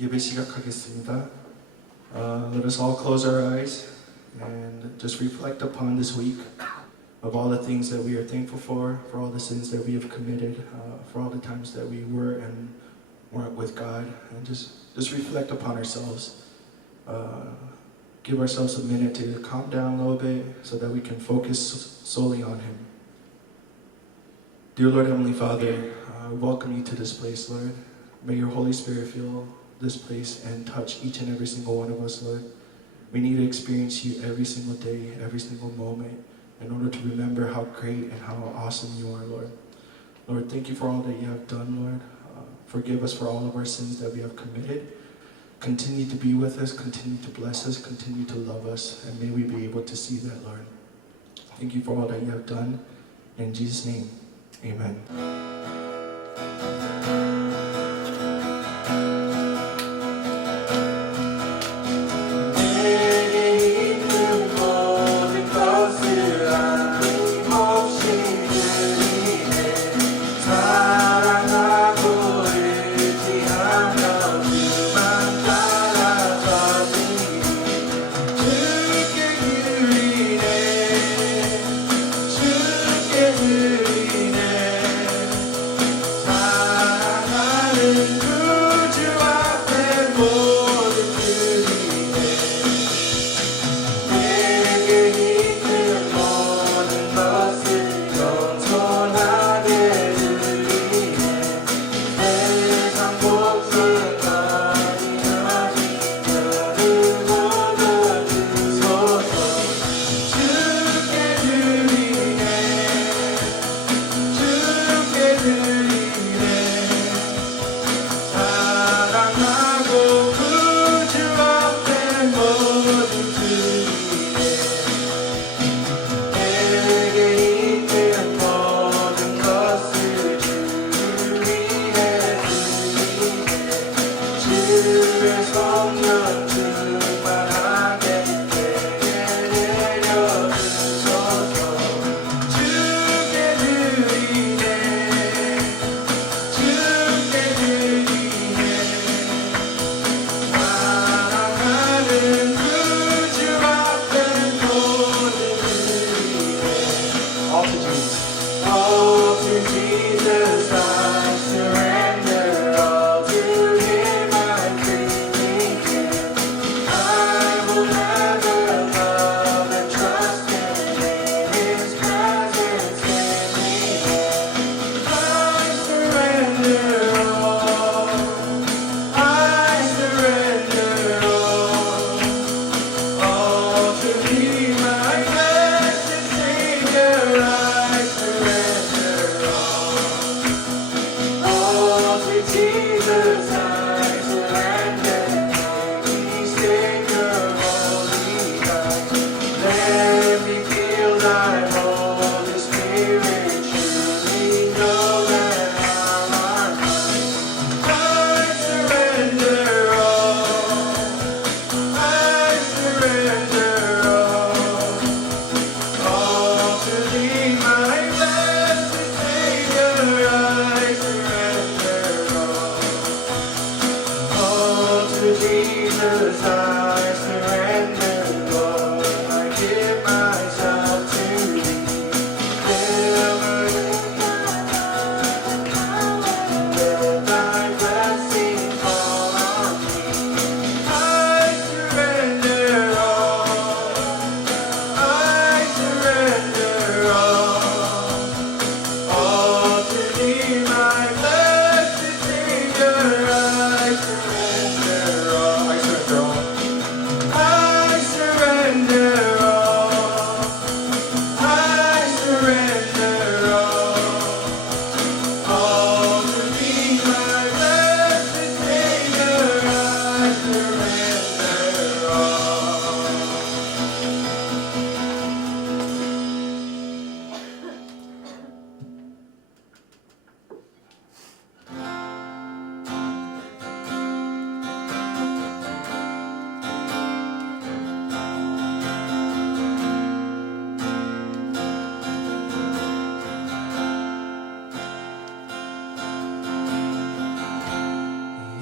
예배 시작하겠습니다. Let us all close our eyes and just reflect upon this week of all the things that we are thankful for all the sins that we have committed, for all the times that we were and weren't with God, and just reflect upon ourselves. Give ourselves a minute to calm down a little bit so that we can focus solely on Him. Dear Lord Heavenly Father, I welcome you to this place, Lord. May your Holy Spirit fill this place and touch each and every single one of us, Lord. We need to experience you every single day, every single moment, in order to remember how great and how awesome you are, Lord. Lord, thank you for all that you have done, Lord. Forgive us for all of our sins that we have committed. Continue to be with us, continue to bless us, continue to love us, and may we be able to see that, Lord. Thank you for all that you have done. In Jesus' name, amen.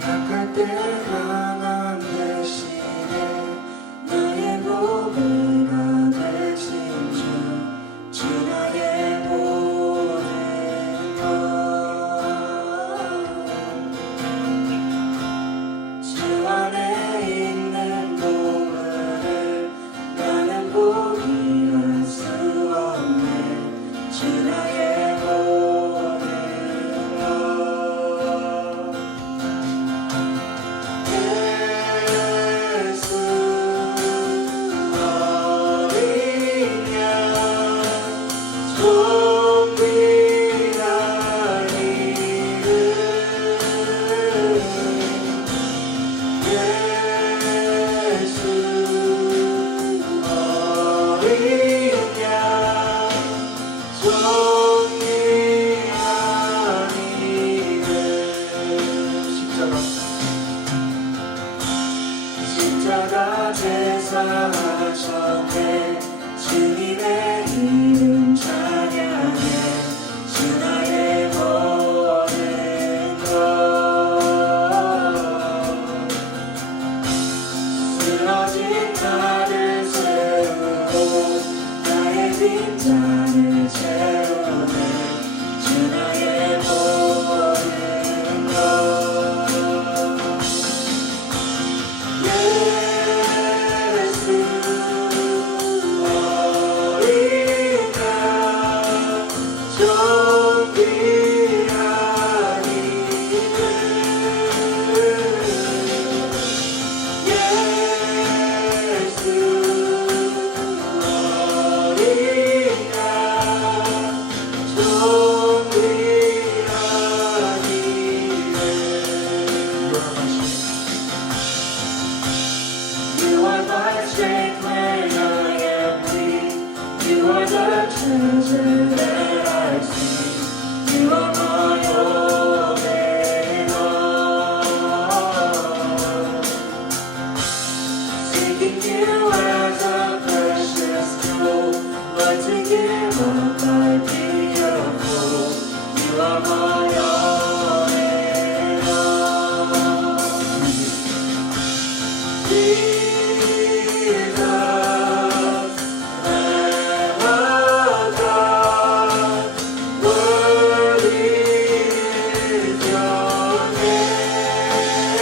약할 때가 십자가 제사하셨네. 주님의 이름 찬양해. 주 나의 모든 것. 쓰러진 나를 세우고 나의 빈잔을 채우네. 주 나의 모든 것. 예수 어린 양 존귀한 이름. 예수 어린 양 존귀한 이름. You are my strength when I am weak. You are the treasure that I see. You are my all in all. Seeking you as a precious jewel, but to give up I'd be a fool. You are my all in all. Jesus, Lamb of God, worthy is your name.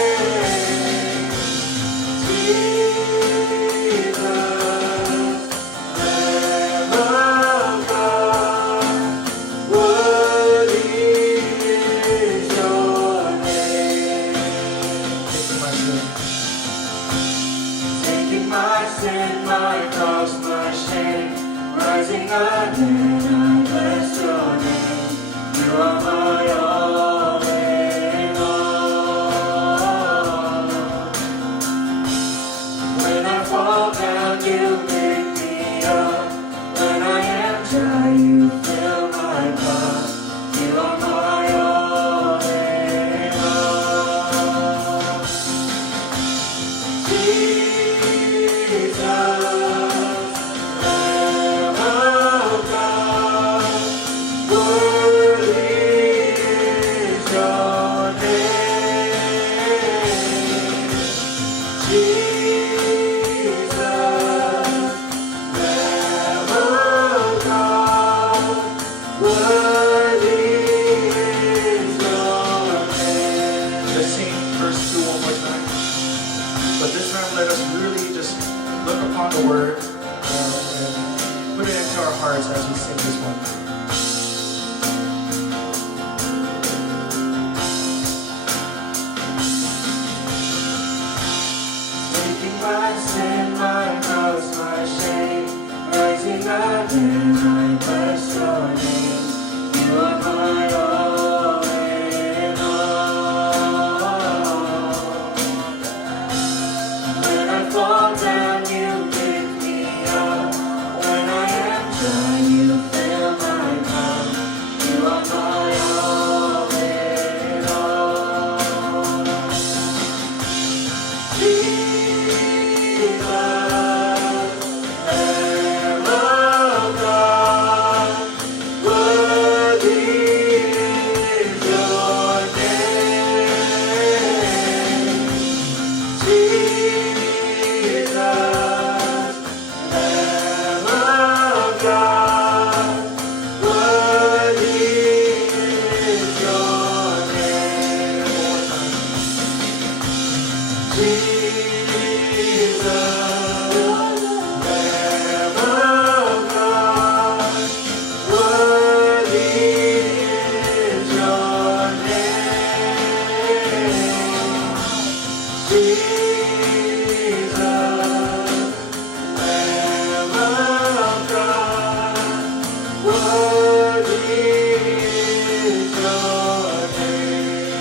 Jesus, Lamb of God, worthy is your name. Taking my sin, my cross, my shame, rising again, I bless your name. You are my all in all. When I fall down, you pick me up. When I am dry, you fill my cup. You are my all in all. Jesus, Lamb of God, worthy is your name. Jesus, Lamb of God, worthy is your name. Let's sing verse 2 one more time. But this time, let us really just look upon the word and put it into our hearts as we sing this one. Taking my sin, my cross, my shame, rising again, I bless your name. You are my all in all. When I fall down, you pick me up. When I am dry, you fill my cup. You are my all in all. Jesus, Lamb of God, worthy is your name. Jesus, Lamb of God, worthy is your name. Jesus, Lamb of God, worthy is your name. Jesus, Lamb of God, worthy is your name.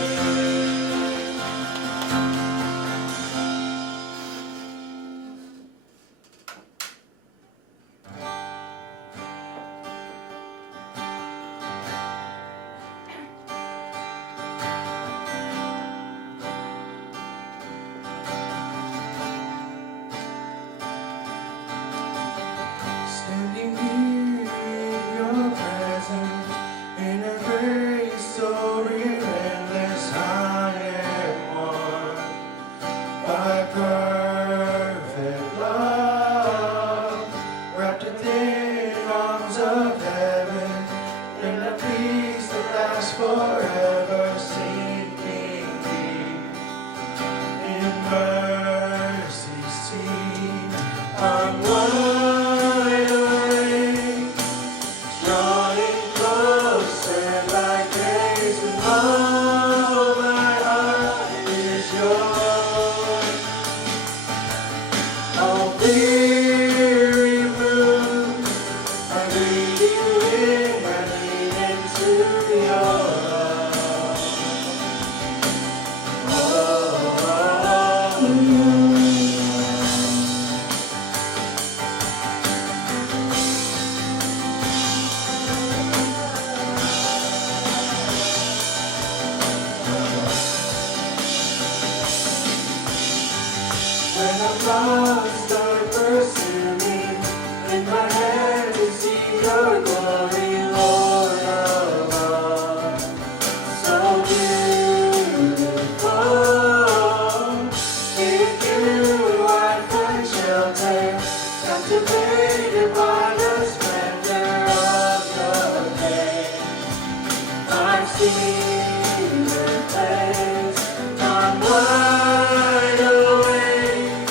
I'm lost, I pursue me. In my hand to see your glory, Lord of all. So beautiful. In you I find shelter, captivated by the splendor of your name. I've seen your face, gone wide awake,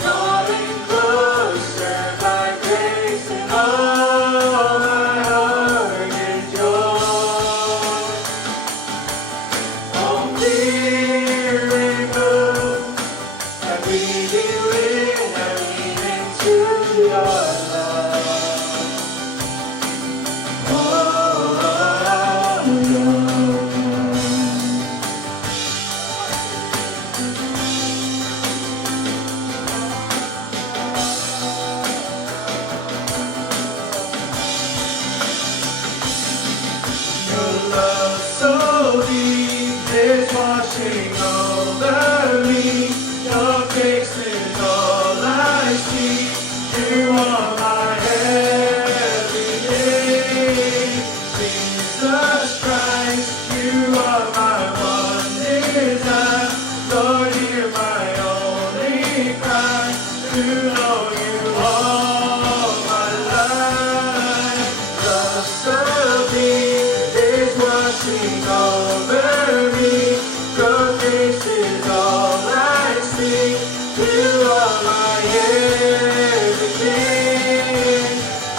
drawing closer by grace, and all my heart is yours. All fear removed, I breathe you in, I lean into your love. Oh, your love so deep is washing over me. Your face is all I see. You are my everything. Jesus Christ, you are my one desire. Lord, hear my only cry, to know you all my life. Love so deep is washing over me. Your face is all I see. You are my everything.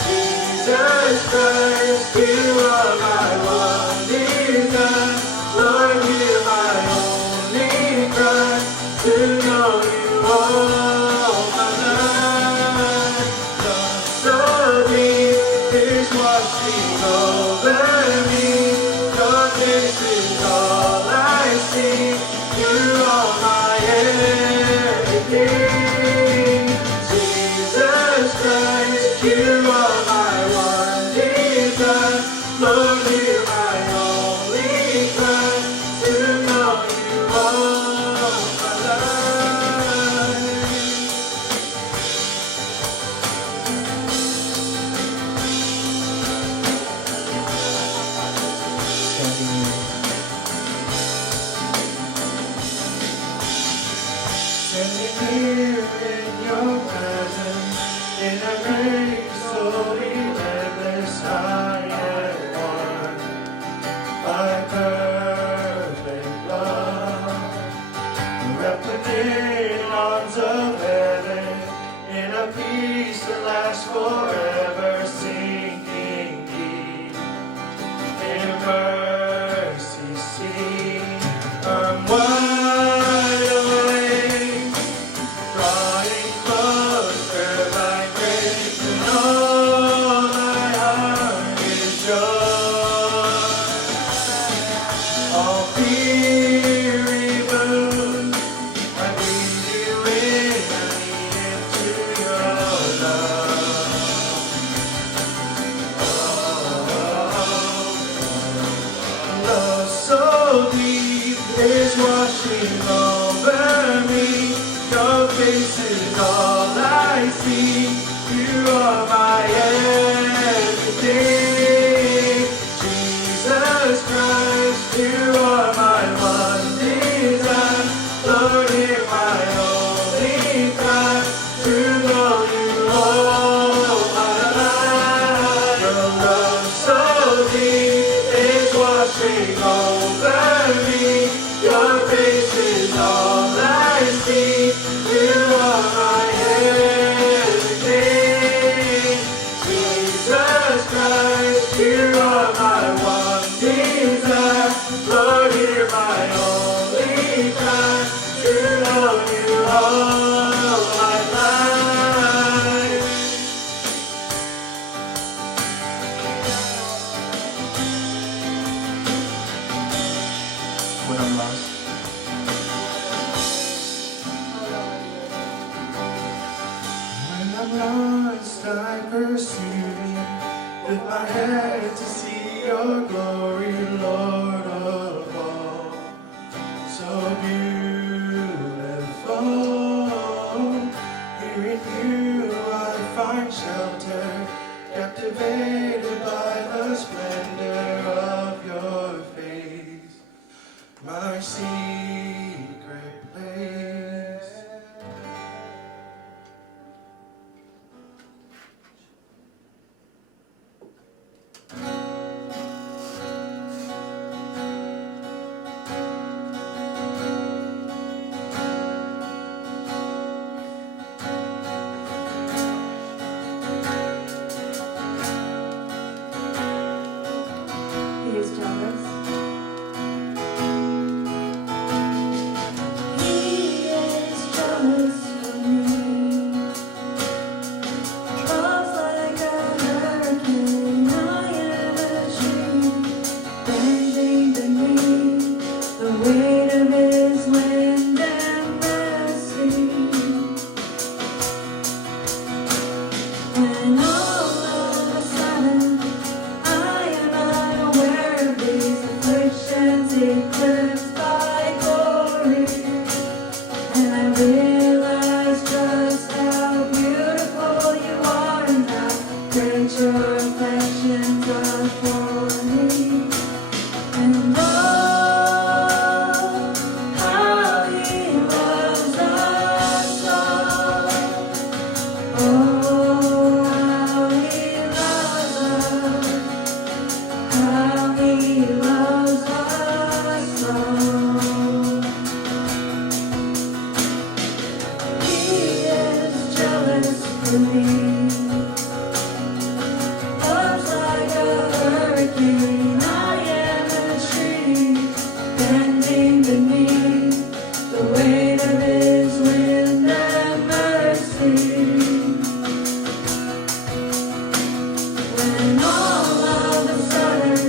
Jesus Christ, you are my one desire. Lord, hear my only cry, to know you all my life. Love so deep is washing over me. Your face is all I see. You are my everything. Jesus Christ, you are my one desire. Lord, hear my only cry, to know you all my life. Standing here in your presence, in a grace so relentless, I am one by perfect love. Wrapped within arms of heaven, in a peace that lasts forever, sinking deep in mercy sea. I'm wide awake, drawing closer by grace, and all my heart is yours. All fear removed, I breathe you in, I lean into your love. Love so deep is washing over me. Your face is all I see. You are my everything. Jesus Christ, you are my one desire. Lord, hear my only cry, to know you all my life. Your love so deep is washing over me. Your face is all I see. You are my everything. Jesus Christ, you are my one desire. Lord, hear my only cry, to know you all my life. When I'm lost, when I'm lost, I pursue thee. With my head to see your glory, Lord of all. So beautiful. Love's like a hurricane, I am a tree bending beneath the weight of his wind and mercy. When all of a sudden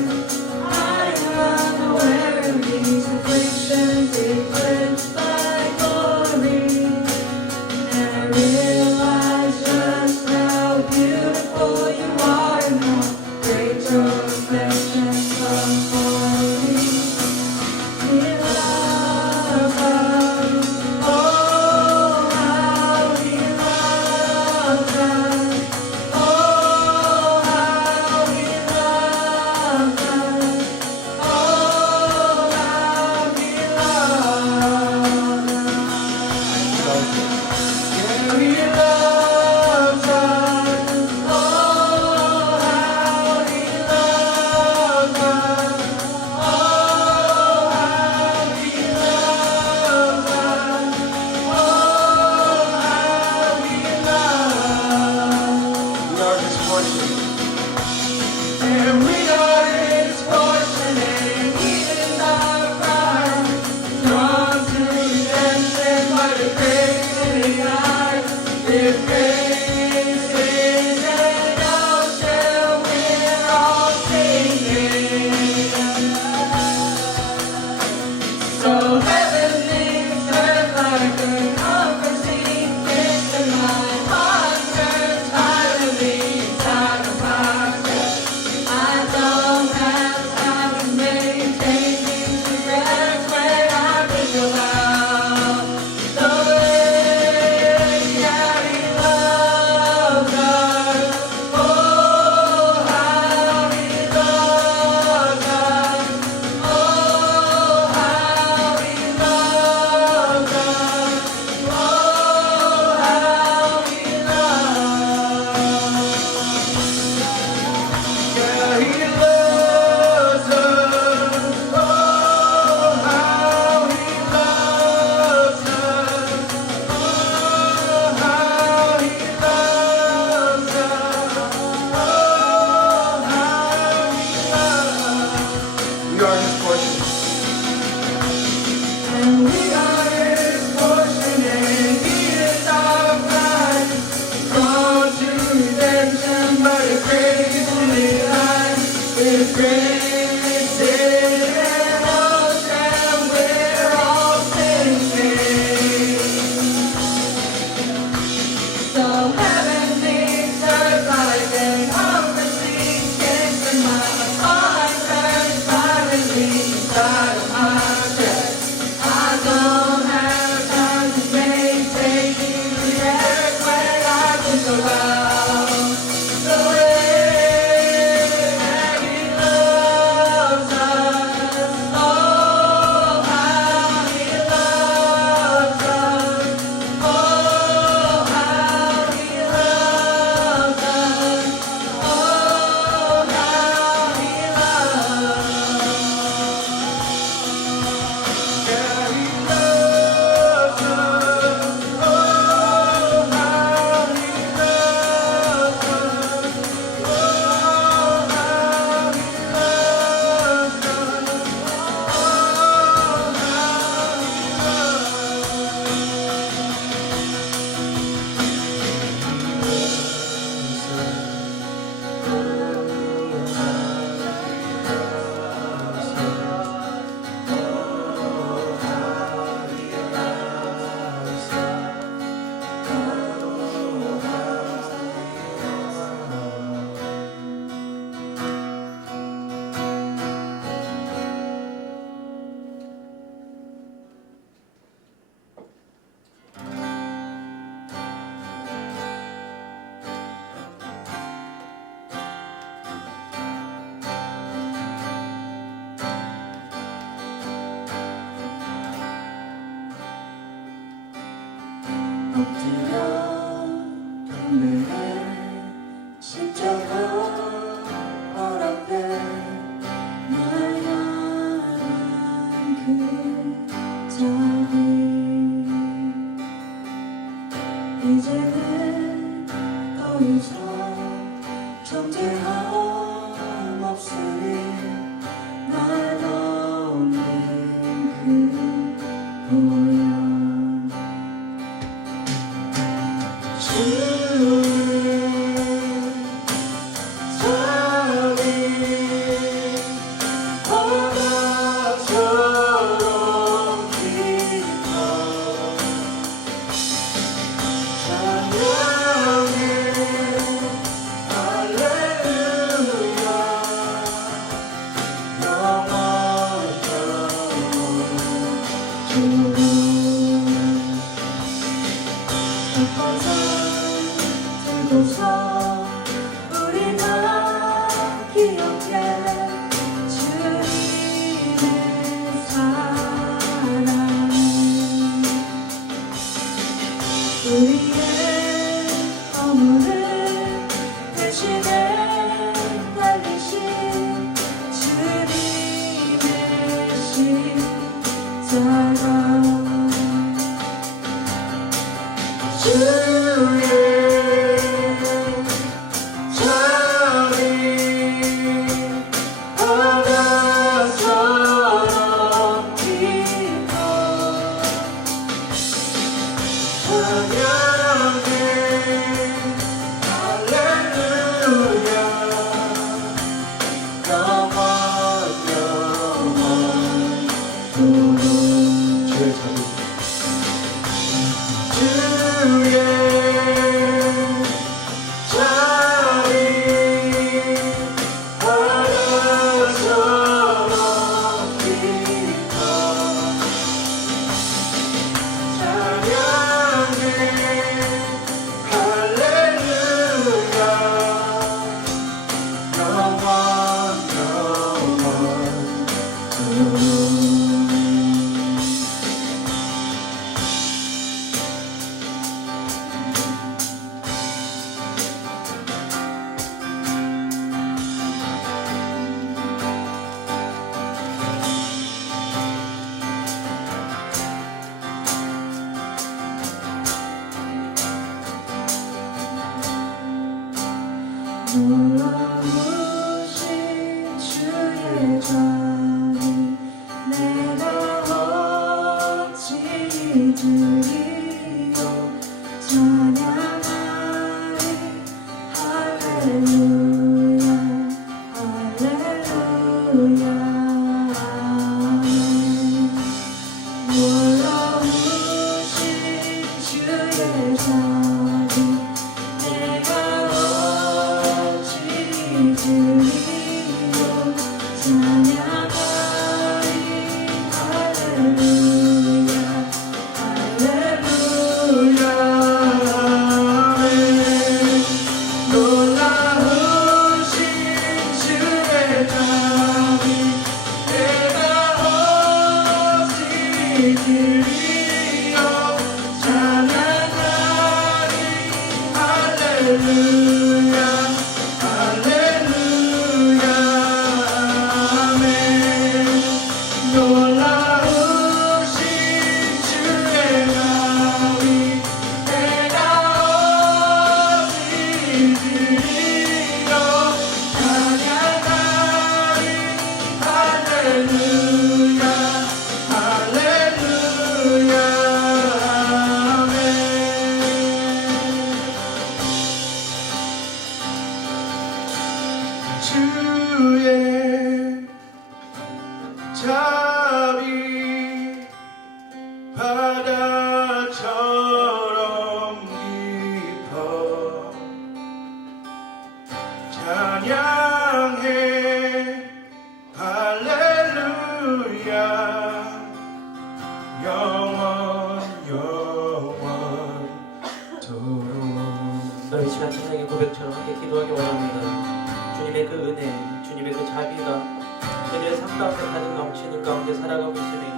I am unaware of these afflictions eclipsed by glory, and I realize just how beautiful you are and how great your affection comes for me. He loves us, oh how he loves us, oh how he loves us, oh how he loves us. Yeah, he loves us, oh how he loves us, oh how he loves us, oh how he loves. We are His portion. And we are his portion, and he is our pride. Drawn to redemption by the grace of his eyes. If grace is an ocean, we're all sinking. So heavenly turns like an unforeseen kiss, and my heart turns violently inside of my chest. I don't have time to maintain these regrets when I think about the way that he loves us. Oh, how he loves us. Oh, how he loves us. Oh, how he loves us. Yeah, he loves us. Oh, how he loves us. Oh, how he loves us. Oh, how he loves. We are His portion. And we are his portion, and he is our pride. Drawn to redemption by the grace of his eyes. His grace is an ocean, we're all sinking. So heavenly turns like an unforeseen kiss, and my heart turns violently inside of my chest. I don't have time to maintain these regrets when I think about the way that he loves us. Oh, how he loves us. Oh, how he loves us. Oh, how he loves us. Yeah, he loves us. Oh, how he loves us. Oh, how he loves 엎드려 담배에 십자가 허락돼 날 향한 그 자리 이제는 이상 존재함 없으니 날 돕는 그곳 우리의 허물을 대신해 달리신 주님의 십자가 주의 자비 바다처럼 깊어 찬양해 할렐루야 영원 영원토록 주의 자비 주의 자비 바다처럼 깊어 찬양해 할렐루야 영원 놀라우신 주의 자비 내가 어찌 드리요 찬양하리 할렐루야 할렐루야 아멘 놀라우신 주의 자비 내가 어찌 드리요 찬양하리 할렐루야 할렐루야 아멘 놀라우신 주의 자비 내가 어찌 드리요 찬양하리 할렐루야 할렐루야 아멘 놀라우신 주의 자비 내가 어찌 드리요 찬양하리 할렐루야 할렐루야 아멘 주의 자비 바다처럼 깊어 찬양해 할렐루야 영원 영원토록 너희 시간 찬양의 고백처럼 함께 기도하기 원합니다. 주님의 그 은혜, 주님의 그 자비가 저희의 삶 가운데 가득 넘치는 가운데 살아가고 있습니다.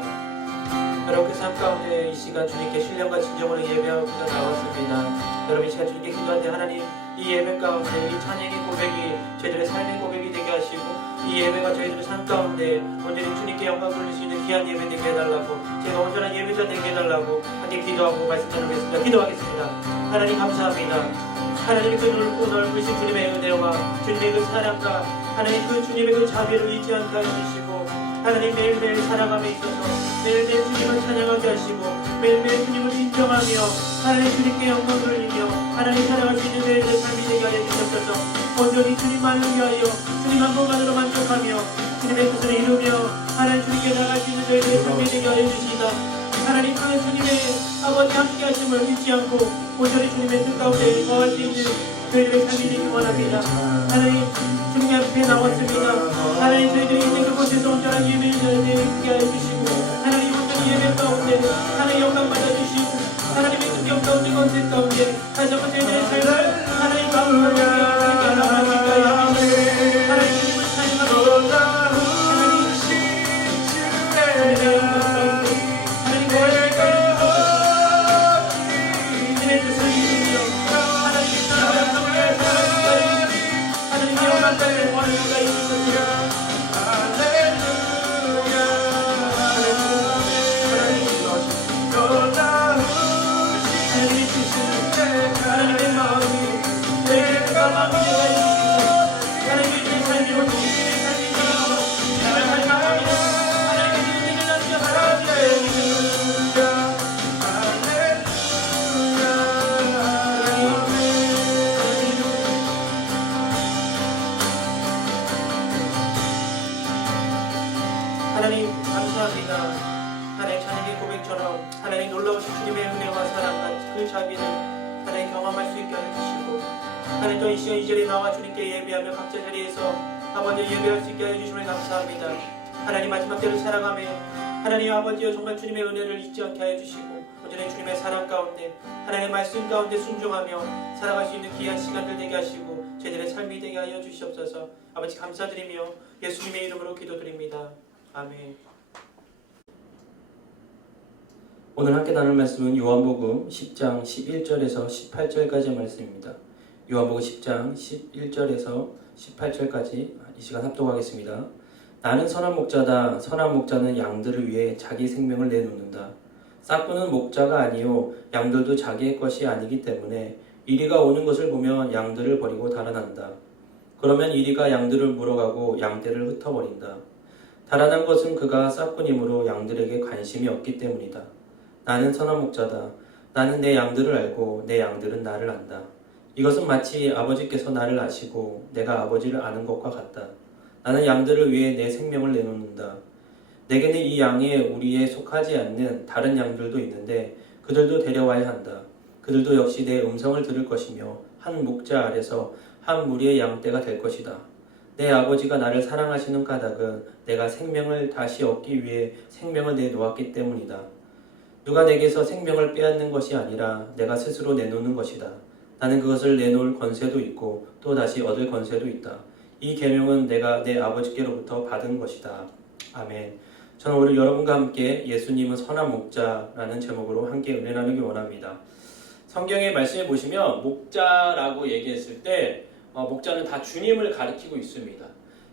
여러분 그 삶 가운데 이 시간 주님께 신령과 진정으로 예배하고자 나왔습니다. 여러분 이 시간 주님께 기도할 때 하나님 이 예배 가운데 이 찬양의 고백이 저희들의 삶의 고백이 되게 하시고 이 예배가 저희들의 삶 가운데 온전히 주님께 영광 돌릴 수 있는 귀한 예배 되게 해달라고 제가 온전한 예배자 되게 해달라고 함께 기도하고 말씀 나누겠습니다. 기도하겠습니다. 하나님 감사합니다. 하나님의 그 넓고 넓으신 주님의 은혜와 주님의 그 사랑과 하나님 그 주님의 그 자비를 잊지 않게 해주시고 하나님 매일매일 살아감에 있어서 매일매일 주님을 찬양하게 하시고 매일매일 주님을 인정하며 하나님 주님께 영광을 돌리며 하나님 살아갈 수 있는 저희들의 삶이 되게 하여 주셨소서. 온전히 주님만을 위하여 주님 한 분만으로 만족하며 주님의 뜻을 이루며 하나님 주님께 나갈 수 있는 저희들의 삶이 되게 하여 주시다. 하나님 그 주님의 아버지 함께 하심을 잊지 않고 온전히 주님의 뜻 가운데 거할 수 있는 저희들의 삶이 되기 원합니다. 하나님 주님 앞에 나왔습니다. 하나님 저희들이 있는 그곳에서 온전한 예배를 드리게 하여 주시고 하나님 온전히 예배 가운데 하나님 영광 받아주시고 하나님의 능력 가운데 건색 가운데 다시 한번 저희들의 삶을 하나님 마음으로 하나님께 하여 주시고 하나님 주님을 찬양하고 하나님 주님의 영광 가운데 하나님 거하실 주님의 뜻을 이루며 하나님의 사랑을 하나님의 영광 가운데 거하는 자가 있으셨습니다. 하나님의 마음이 저희들의 마음이 되어 주시고 하나님의 삶으로 주시는 삶이 되어 나를 살아가며 하나님의 뜻을 남겨 살아가며 하나님 감사합니다. 하나님 찬양의 고백처럼 하나님 놀라우신 주님의 은혜와 사랑과 그 자비를 하나님 경험할 수 있게 해주시고 하나님 또 이 시간 이 자리에 나와 주님께 예배하며 각자 자리에서 아버지 예배할 수 있게 해주심을 감사합니다. 하나님 마지막 때를 살아가며 하나님 아버지여 정말 주님의 은혜를 잊지 않게 하여 주시고 온전히 주님의 사랑 가운데 하나님의 말씀 가운데 순종하며 살아갈 수 있는 귀한 시간들 되게 하시고 저희들의 삶이 되게 하여 주시옵소서. 아버지 감사드리며 예수님의 이름으로 기도드립니다. 아멘. 오늘 함께 나눌 말씀은 요한복음 10장 11절에서 18절까지의 말씀입니다. 요한복음 10장 11절에서 18절까지 이 시간 합독하겠습니다. 나는 선한 목자다. 선한 목자는 양들을 위해 자기 생명을 내놓는다. 싹구는 목자가 아니요 양들도 자기의 것이 아니기 때문에 이리가 오는 것을 보면 양들을 버리고 달아난다. 그러면 이리가 양들을 물어가고 양떼를 흩어버린다. 달아난 것은 그가 싹꾼이므로 양들에게 관심이 없기 때문이다. 나는 선한 목자다. 나는 내 양들을 알고 내 양들은 나를 안다. 이것은 마치 아버지께서 나를 아시고 내가 아버지를 아는 것과 같다. 나는 양들을 위해 내 생명을 내놓는다. 내게는 이 양의 우리에 속하지 않는 다른 양들도 있는데 그들도 데려와야 한다. 그들도 역시 내 음성을 들을 것이며 한 목자 아래서 한 무리의 양떼가 될 것이다. 내 아버지가 나를 사랑하시는 까닭은 내가 생명을 다시 얻기 위해 생명을 내놓았기 때문이다. 누가 내게서 생명을 빼앗는 것이 아니라 내가 스스로 내놓는 것이다. 나는 그것을 내놓을 권세도 있고 또 다시 얻을 권세도 있다. 이 계명은 내가 내 아버지께로부터 받은 것이다. 아멘. 저는 오늘 여러분과 함께 예수님은 선한 목자라는 제목으로 함께 은혜 나누기 원합니다. 성경의 말씀에 보시면 목자라고 얘기했을 때 목자는 다 주님을 가리키고 있습니다.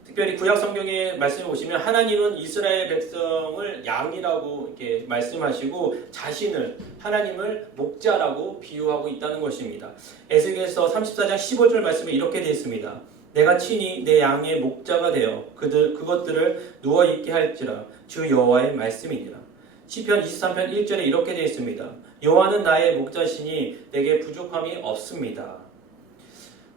특별히 구약 성경의 말씀을 보시면 하나님은 이스라엘 백성을 양이라고 이렇게 말씀하시고 자신을 하나님을 목자라고 비유하고 있다는 것입니다. 에스겔서 34장 15절 말씀에 이렇게 되어 있습니다. 내가 친히 내 양의 목자가 되어 그것들을 누워 있게 할지라 주 여호와의 말씀이니라. 시편 23편 1절에 이렇게 되어 있습니다. 여호와는 나의 목자시니 내게 부족함이 없습니다.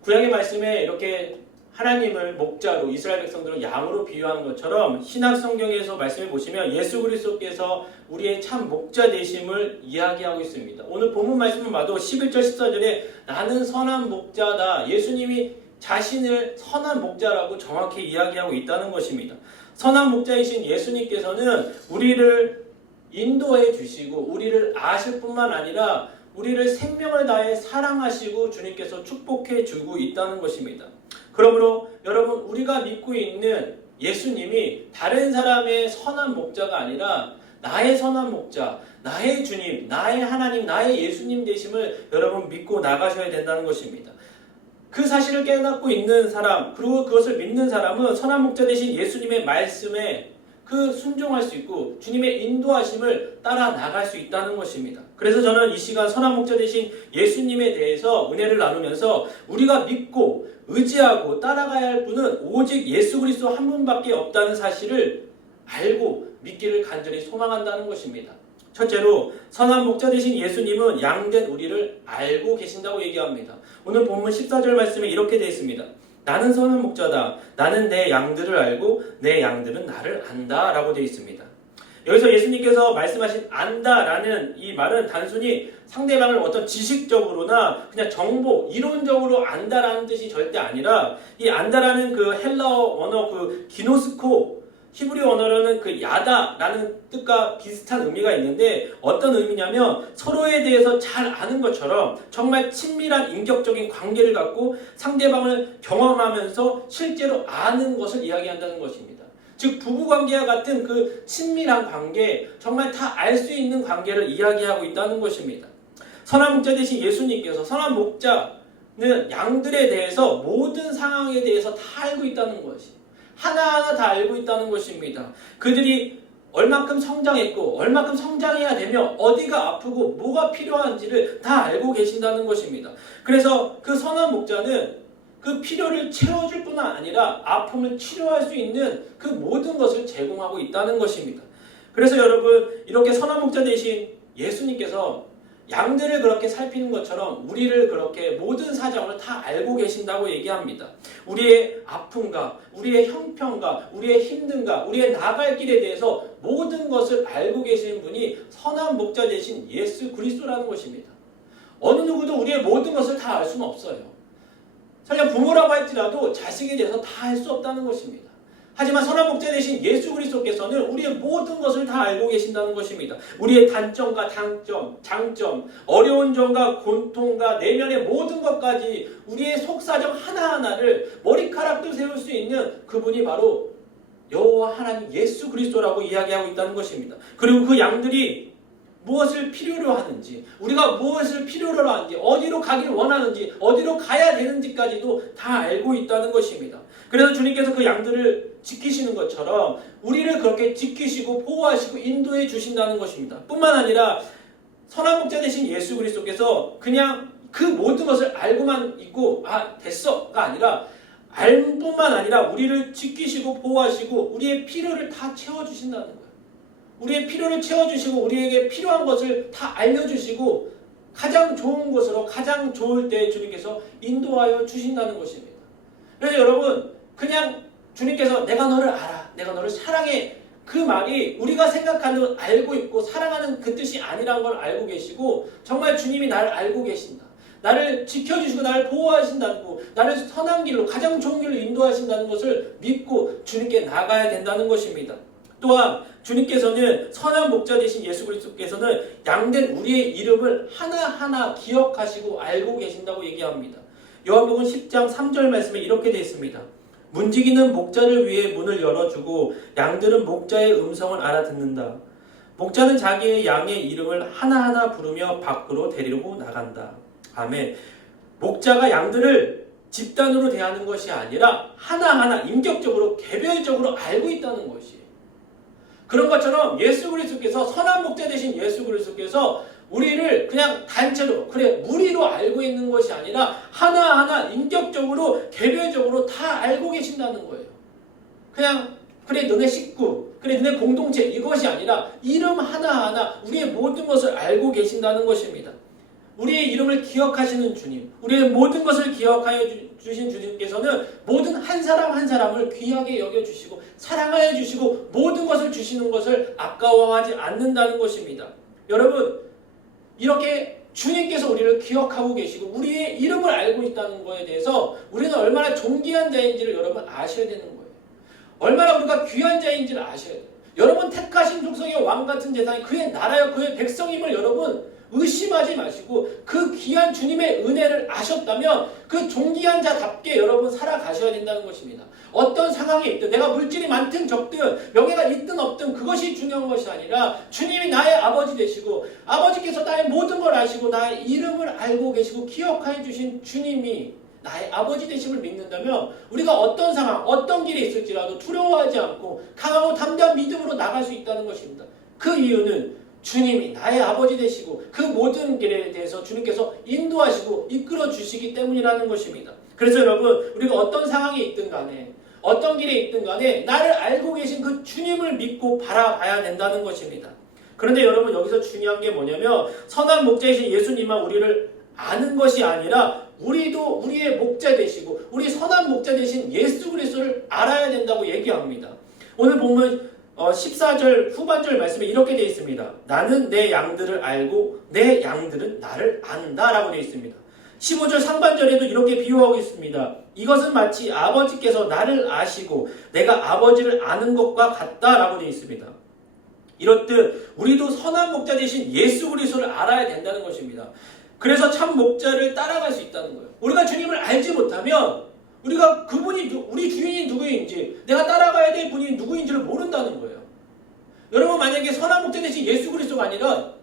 구약의 말씀에 이렇게 하나님을 목자로 이스라엘 백성들을 양으로 비유한 것처럼 신약 성경에서 말씀해 보시면 예수 그리스도께서 우리의 참 목자 되심을 이야기하고 있습니다. 오늘 본문 말씀을 봐도 11절 14절에 나는 선한 목자다. 예수님이 자신을 선한 목자라고 정확히 이야기하고 있다는 것입니다. 선한 목자이신 예수님께서는 우리를 인도해 주시고 우리를 아실 뿐만 아니라 우리를 생명을 다해 사랑하시고 주님께서 축복해 주고 있다는 것입니다. 그러므로 여러분 우리가 믿고 있는 예수님이 다른 사람의 선한 목자가 아니라 나의 선한 목자, 나의 주님, 나의 하나님, 나의 예수님 되심을 여러분 믿고 나가셔야 된다는 것입니다. 그 사실을 깨닫고 있는 사람 그리고 그것을 믿는 사람은 선한 목자 되신 예수님의 말씀에 그 순종할 수 있고 주님의 인도하심을 따라 나갈 수 있다는 것입니다. 그래서 저는 이 시간 선한 목자 되신 예수님에 대해서 은혜를 나누면서 우리가 믿고 의지하고 따라가야 할 분은 오직 예수 그리스도 한 분밖에 없다는 사실을 알고 믿기를 간절히 소망한다는 것입니다. 첫째로 선한 목자 되신 예수님은 양된 우리를 알고 계신다고 얘기합니다. 오늘 본문 14절 말씀에 이렇게 되어 있습니다. 나는 선한 목자다. 나는 내 양들을 알고 내 양들은 나를 안다 라고 되어 있습니다. 여기서 예수님께서 말씀하신 안다라는 이 말은 단순히 상대방을 어떤 지식적으로나 그냥 정보, 이론적으로 안다라는 뜻이 절대 아니라 이 안다라는 그 헬라어 언어 그 기노스코 히브리 언어로는 그 야다라는 뜻과 비슷한 의미가 있는데 어떤 의미냐면 서로에 대해서 잘 아는 것처럼 정말 친밀한 인격적인 관계를 갖고 상대방을 경험하면서 실제로 아는 것을 이야기한다는 것입니다. 즉 부부관계와 같은 그 친밀한 관계, 정말 다 알 수 있는 관계를 이야기하고 있다는 것입니다. 선한 목자 되신 예수님께서 선한 목자는 양들에 대해서 모든 상황에 대해서 다 알고 있다는 것이 하나하나 다 알고 있다는 것입니다. 그들이 얼마큼 성장했고 얼마큼 성장해야 되며 어디가 아프고 뭐가 필요한지를 다 알고 계신다는 것입니다. 그래서 그 선한 목자는 그 필요를 채워줄 뿐만 아니라 아픔을 치료할 수 있는 그 모든 것을 제공하고 있다는 것입니다. 그래서 여러분 이렇게 선한 목자 되신 예수님께서 양들을 그렇게 살피는 것처럼 우리를 그렇게 모든 사정을 다 알고 계신다고 얘기합니다. 우리의 아픔과 우리의 형편과 우리의 힘듦과 우리의 나갈 길에 대해서 모든 것을 알고 계시는 분이 선한 목자 되신 예수 그리스도라는 것입니다. 어느 누구도 우리의 모든 것을 다 알 수는 없어요. 설령 부모라고 할지라도 자식에 대해서 다 알 수 없다는 것입니다. 하지만 선한 목자 되신 예수 그리스도께서는 우리의 모든 것을 다 알고 계신다는 것입니다. 우리의 단점과 장점, 어려운 점과 고통과 내면의 모든 것까지 우리의 속사정 하나하나를 머리카락도 세울 수 있는 그분이 바로 여호와 하나님 예수 그리스도라고 이야기하고 있다는 것입니다. 그리고 그 양들이 무엇을 필요로 하는지, 우리가 무엇을 필요로 하는지, 어디로 가길 원하는지, 어디로 가야 되는지까지도 다 알고 있다는 것입니다. 그래서 주님께서 그 양들을 지키시는 것처럼 우리를 그렇게 지키시고 보호하시고 인도해 주신다는 것입니다. 뿐만 아니라 선한 목자 되신 예수 그리스도께서 그냥 그 모든 것을 알고만 있고 됐어가 아니라 알 뿐만 아니라 우리를 지키시고 보호하시고 우리의 필요를 다 채워주신다는 거예요. 우리의 필요를 채워주시고 우리에게 필요한 것을 다 알려주시고 가장 좋은 곳으로 가장 좋을 때 주님께서 인도하여 주신다는 것입니다. 그래서 여러분 그냥 주님께서 내가 너를 알아, 내가 너를 사랑해 그 말이 우리가 생각하는 알고 있고 사랑하는 그 뜻이 아니라는 걸 알고 계시고 정말 주님이 나를 알고 계신다. 나를 지켜주시고 나를 보호하신다고 나를 선한 길로 가장 좋은 길로 인도하신다는 것을 믿고 주님께 나가야 된다는 것입니다. 또한 주님께서는 선한 목자 되신 예수 그리스도께서는 양된 우리의 이름을 하나하나 기억하시고 알고 계신다고 얘기합니다. 요한복음 10장 3절 말씀에 이렇게 되어 있습니다. 문지기는 목자를 위해 문을 열어주고 양들은 목자의 음성을 알아듣는다. 목자는 자기의 양의 이름을 하나하나 부르며 밖으로 데리고 나간다. 아멘. 목자가 양들을 집단으로 대하는 것이 아니라 하나하나 인격적으로 개별적으로 알고 있다는 것이에요. 그런 것처럼 예수 그리스도께서 선한 목자 되신 예수 그리스도께서 우리를 그냥 단체로 무리로 알고 있는 것이 아니라 하나하나 인격적으로 개별적으로 다 알고 계신다는 거예요. 그냥 너네 식구, 너네 공동체 이것이 아니라 이름 하나하나 우리의 모든 것을 알고 계신다는 것입니다. 우리의 이름을 기억하시는 주님, 우리의 모든 것을 기억하여 주신 주님께서는 모든 한 사람 한 사람을 귀하게 여겨주시고 사랑하여 주시고 모든 것을 주시는 것을 아까워하지 않는다는 것입니다. 여러분 이렇게 주님께서 우리를 기억하고 계시고 우리의 이름을 알고 있다는 것에 대해서 우리는 얼마나 존귀한 자인지를 여러분 아셔야 되는 거예요. 얼마나 우리가 귀한 자인지를 아셔야 돼요. 여러분 택하신 족속의 왕 같은 재상이 그의 나라여 그의 백성임을 여러분 의심하지 마시고 그 귀한 주님의 은혜를 아셨다면 그 존귀한 자답게 여러분 살아가셔야 된다는 것입니다. 어떤 상황이 있든 내가 물질이 많든 적든 명예가 있든 없든 그것이 중요한 것이 아니라 주님이 나의 아버지 되시고 아버지께서 나의 모든 걸 아시고 나의 이름을 알고 계시고 기억해 주신 주님이 나의 아버지 되심을 믿는다면 우리가 어떤 상황, 어떤 길에 있을지라도 두려워하지 않고 강하고 담대한 믿음으로 나갈 수 있다는 것입니다. 그 이유는 주님이 나의 아버지 되시고 그 모든 길에 대해서 주님께서 인도하시고 이끌어 주시기 때문이라는 것입니다. 그래서 여러분, 우리가 어떤 상황에 있든 간에 어떤 길에 있든 간에 나를 알고 계신 그 주님을 믿고 바라봐야 된다는 것입니다. 그런데 여러분, 여기서 중요한 게 뭐냐면 선한 목자이신 예수님만 우리를 아는 것이 아니라 우리도 우리의 목자 되시고 우리 선한 목자 되신 예수 그리스도를 알아야 된다고 얘기합니다. 오늘 보면 14절 후반절 말씀에 이렇게 되어 있습니다. 나는 내 양들을 알고 내 양들은 나를 안다 라고 되어 있습니다. 15절 상반절에도 이렇게 비유하고 있습니다. 이것은 마치 아버지께서 나를 아시고 내가 아버지를 아는 것과 같다라고 되어 있습니다. 이렇듯 우리도 선한 목자 되신 예수 그리스도를 알아야 된다는 것입니다. 그래서 참 목자를 따라갈 수 있다는 거예요. 우리가 주님을 알지 못하면 우리가 그분이 우리 주인이 누구인지 내가 따라가야 될 분이 누구인지를 모른다는 거예요. 여러분, 만약에 선한 목자 되신 예수 그리스도가 아니라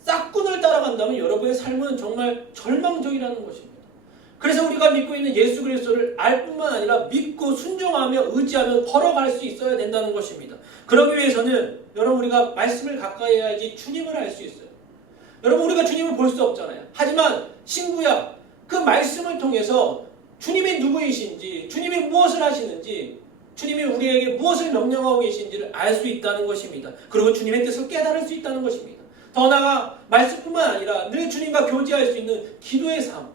싹군을 따라간다면 여러분의 삶은 정말 절망적이라는 것입니다. 그래서 우리가 믿고 있는 예수 그리스도를 알 뿐만 아니라 믿고 순종하며 의지하며 걸어갈 수 있어야 된다는 것입니다. 그러기 위해서는 여러분, 우리가 말씀을 가까이 해야지 주님을 알 수 있어요. 여러분, 우리가 주님을 볼 수 없잖아요. 하지만 친구야, 그 말씀을 통해서 주님이 누구이신지, 주님이 무엇을 하시는지, 주님이 우리에게 무엇을 명령하고 계신지를 알 수 있다는 것입니다. 그리고 주님의 뜻을 깨달을 수 있다는 것입니다. 더 나아가 말씀뿐만 아니라 늘 주님과 교제할 수 있는 기도의 삶,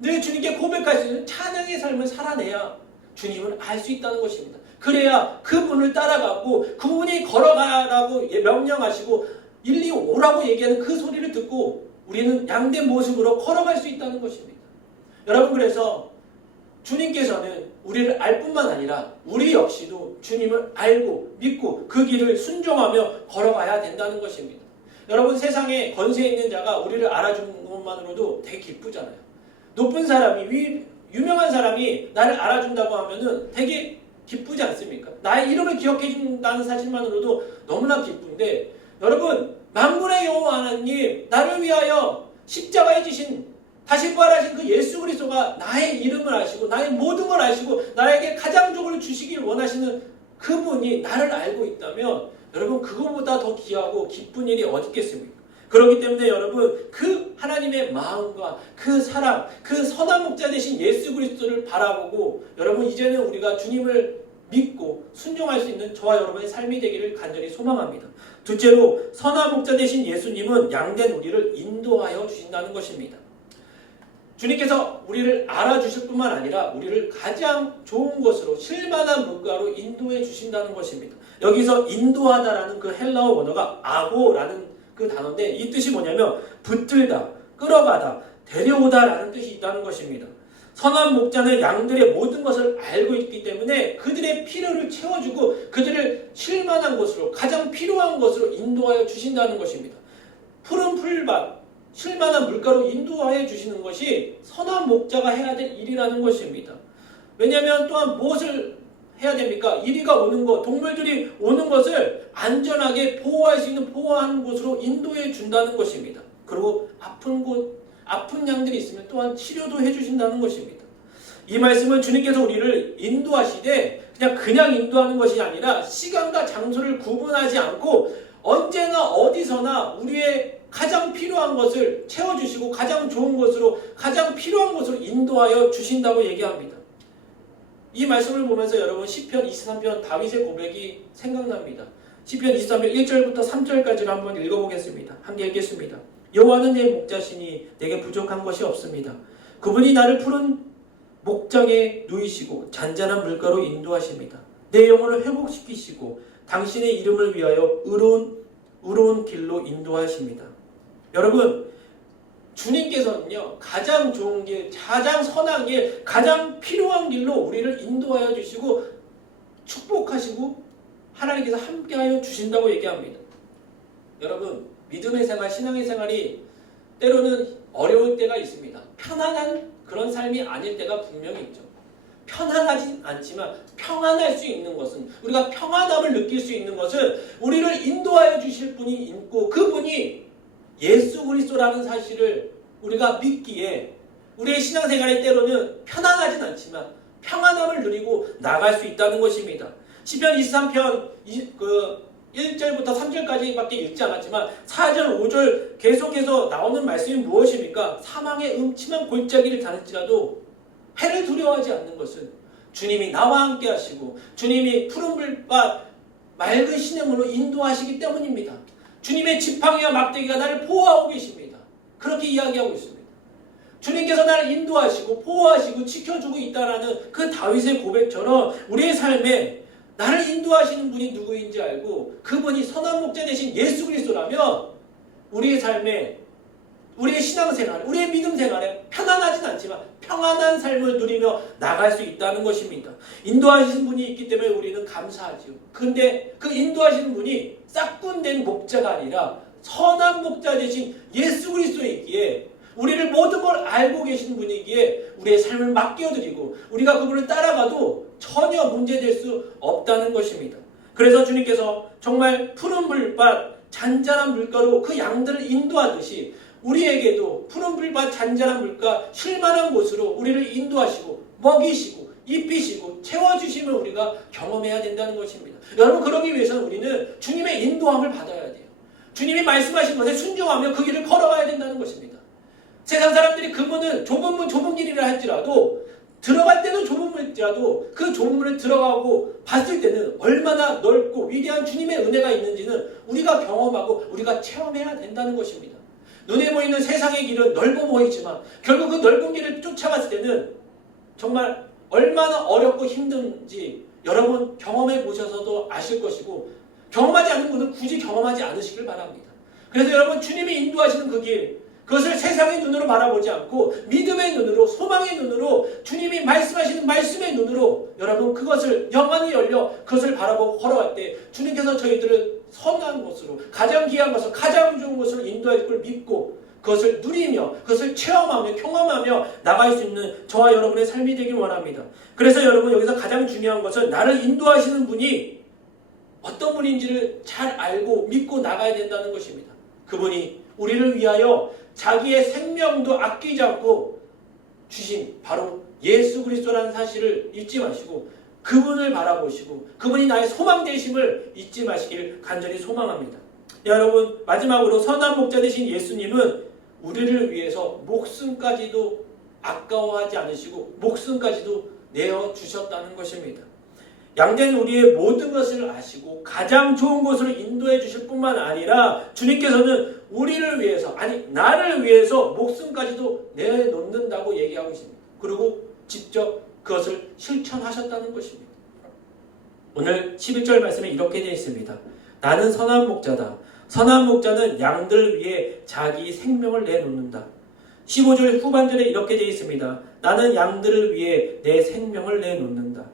늘 주님께 고백할 수 있는 찬양의 삶을 살아내야 주님을 알 수 있다는 것입니다. 그래야 그분을 따라가고 그분이 걸어가라고 명령하시고 일리 오라고 얘기하는 그 소리를 듣고 우리는 양된 모습으로 걸어갈 수 있다는 것입니다. 여러분, 그래서 주님께서는 우리를 알 뿐만 아니라 우리 역시도 주님을 알고 믿고 그 길을 순종하며 걸어가야 된다는 것입니다. 여러분, 세상에 권세 있는 자가 우리를 알아주는 것만으로도 되게 기쁘잖아요. 높은 사람이, 유명한 사람이 나를 알아준다고 하면은 되게 기쁘지 않습니까? 나의 이름을 기억해 준다는 사실만으로도 너무나 기쁜데, 여러분, 만군의 여호와 하나님, 나를 위하여 십자가에 지신, 다시 부활하신 그 예수 그리스도가 나의 이름을 아시고 나의 모든 걸 아시고 나에게 가장 좋은 걸 주시길 원하시는 그분이 나를 알고 있다면 여러분, 그거보다 더 귀하고 기쁜 일이 어디 있겠습니까? 그렇기 때문에 여러분, 그 하나님의 마음과 그 사랑, 그 선한 목자 되신 예수 그리스도를 바라보고 여러분, 이제는 우리가 주님을 믿고 순종할 수 있는 저와 여러분의 삶이 되기를 간절히 소망합니다. 둘째로, 선한 목자 되신 예수님은 양된 우리를 인도하여 주신다는 것입니다. 주님께서 우리를 알아주실 뿐만 아니라 우리를 가장 좋은 것으로, 실만한 물가로 인도해 주신다는 것입니다. 여기서 인도하다라는 그 헬라어 원어가 아고라는 그 단어인데, 이 뜻이 뭐냐면 붙들다, 끌어가다, 데려오다라는 뜻이 있다는 것입니다. 선한 목자는 양들의 모든 것을 알고 있기 때문에 그들의 필요를 채워주고 그들을 실만한 곳으로, 가장 필요한 곳으로 인도하여 주신다는 것입니다. 푸른 풀밭, 실만한 물가로 인도하여 주시는 것이 선한 목자가 해야 될 일이라는 것입니다. 왜냐하면 또한 무엇을 해야 됩니까? 이리가 오는 것, 동물들이 오는 것을 안전하게 보호할 수 있는 보호하는 곳으로 인도해 준다는 것입니다. 그리고 아픈 양들이 있으면 또한 치료도 해주신다는 것입니다. 이 말씀은 주님께서 우리를 인도하시되 그냥 인도하는 것이 아니라 시간과 장소를 구분하지 않고 언제나 어디서나 우리의 가장 필요한 것을 채워주시고 가장 좋은 것으로, 가장 필요한 것으로 인도하여 주신다고 얘기합니다. 이 말씀을 보면서 여러분, 시편 23편 다윗의 고백이 생각납니다. 시편 23편 1절부터 3절까지를 한번 읽어보겠습니다. 함께 읽겠습니다. 여호와는 내 목자시니 내게 부족한 것이 없습니다. 그분이 나를 푸른 목장에 누이시고 잔잔한 물가로 인도하십니다. 내 영혼을 회복시키시고 당신의 이름을 위하여 의로운 길로 인도하십니다. 여러분, 주님께서는요, 가장 좋은 길, 가장 선한 길, 가장 필요한 길로 우리를 인도하여 주시고 축복하시고 하나님께서 함께하여 주신다고 얘기합니다. 여러분, 믿음의 생활, 신앙의 생활이 때로는 어려울 때가 있습니다. 편안한 그런 삶이 아닐 때가 분명히 있죠. 편안하진 않지만 평안할 수 있는 것은, 우리가 평안함을 느낄 수 있는 것은 우리를 인도하여 주실 분이 있고 그분이 예수 그리스도라는 사실을 우리가 믿기에 우리의 신앙생활이 때로는 편안하진 않지만 평안함을 누리고 나갈 수 있다는 것입니다. 시편 23편 1절부터 3절까지밖에 읽지 않았지만 4절, 5절 계속해서 나오는 말씀이 무엇입니까? 사망의 음침한 골짜기를 다닐지라도 해를 두려워하지 않는 것은 주님이 나와 함께 하시고 주님이 푸른 불밭 맑은 시냇물로 인도하시기 때문입니다. 주님의 지팡이와 막대기가 나를 보호하고 계십니다. 그렇게 이야기하고 있습니다. 주님께서 나를 인도하시고 보호하시고 지켜주고 있다라는 그 다윗의 고백처럼 우리의 삶에 나를 인도하시는 분이 누구인지 알고 그분이 선한 목자 되신 예수 그리스도라면 우리의 삶에 우리의 신앙생활, 우리의 믿음 생활에 편안하진 않지만 평안한 삶을 누리며 나갈 수 있다는 것입니다. 인도하시는 분이 있기 때문에 우리는 감사하죠. 그런데 그 인도하시는 분이 싹군된 목자가 아니라 선한 목자 되신 예수 그리스도이기에 우리를 모든 걸 알고 계신 분이기에 우리의 삶을 맡겨드리고 우리가 그분을 따라가도 전혀 문제될 수 없다는 것입니다. 그래서 주님께서 정말 푸른 불밭 잔잔한 물가로 그 양들을 인도하듯이 우리에게도 푸른 불밭 잔잔한 물가 쉴만한 곳으로 우리를 인도하시고 먹이시고 입히시고 채워주심을 우리가 경험해야 된다는 것입니다. 여러분 그러기 위해서는 우리는 주님의 인도함을 받아야 돼요. 주님이 말씀하신 것에 순종하며 그 길을 걸어가야 된다는 것입니다. 세상 사람들이 그분은 좁은 문 좁은 길이라 할지라도 들어갈 때도 좁은 문일지라도 그 좁은 문을 들어가고 봤을 때는 얼마나 넓고 위대한 주님의 은혜가 있는지는 우리가 경험하고 우리가 체험해야 된다는 것입니다. 눈에 보이는 세상의 길은 넓어 보이지만 결국 그 넓은 길을 쫓아갔을 때는 정말 얼마나 어렵고 힘든지 여러분 경험해 보셔서도 아실 것이고 경험하지 않은 분은 굳이 경험하지 않으시길 바랍니다. 그래서 여러분 주님이 인도하시는 그 길 그것을 세상의 눈으로 바라보지 않고 믿음의 눈으로 소망의 눈으로 주님이 말씀하시는 말씀의 눈으로 여러분 그것을 영안이 열려 그것을 바라보고 걸어갈 때 주님께서 저희들을 선한 곳으로 가장 귀한 것을 가장 좋은 곳으로 인도할 걸 믿고 그것을 누리며 그것을 체험하며 경험하며 나갈 수 있는 저와 여러분의 삶이 되길 원합니다. 그래서 여러분 여기서 가장 중요한 것은 나를 인도하시는 분이 어떤 분인지를 잘 알고 믿고 나가야 된다는 것입니다. 그분이 우리를 위하여 자기의 생명도 아끼지 않고 주신 바로 예수 그리스도라는 사실을 잊지 마시고 그분을 바라보시고 그분이 나의 소망 되심을 잊지 마시길 간절히 소망합니다. 여러분 마지막으로 선한 목자 되신 예수님은 우리를 위해서 목숨까지도 아까워하지 않으시고 목숨까지도 내어주셨다는 것입니다. 양된 우리의 모든 것을 아시고 가장 좋은 곳으로 인도해 주실 뿐만 아니라 주님께서는 우리를 위해서 아니 나를 위해서 목숨까지도 내놓는다고 얘기하고 있습니다. 그리고 직접 그것을 실천하셨다는 것입니다. 오늘 11절 말씀에 이렇게 되어 있습니다. 나는 선한 목자다. 선한 목자는 양들 위해 자기 생명을 내놓는다. 15절 후반절에 이렇게 되어 있습니다. 나는 양들을 위해 내 생명을 내놓는다.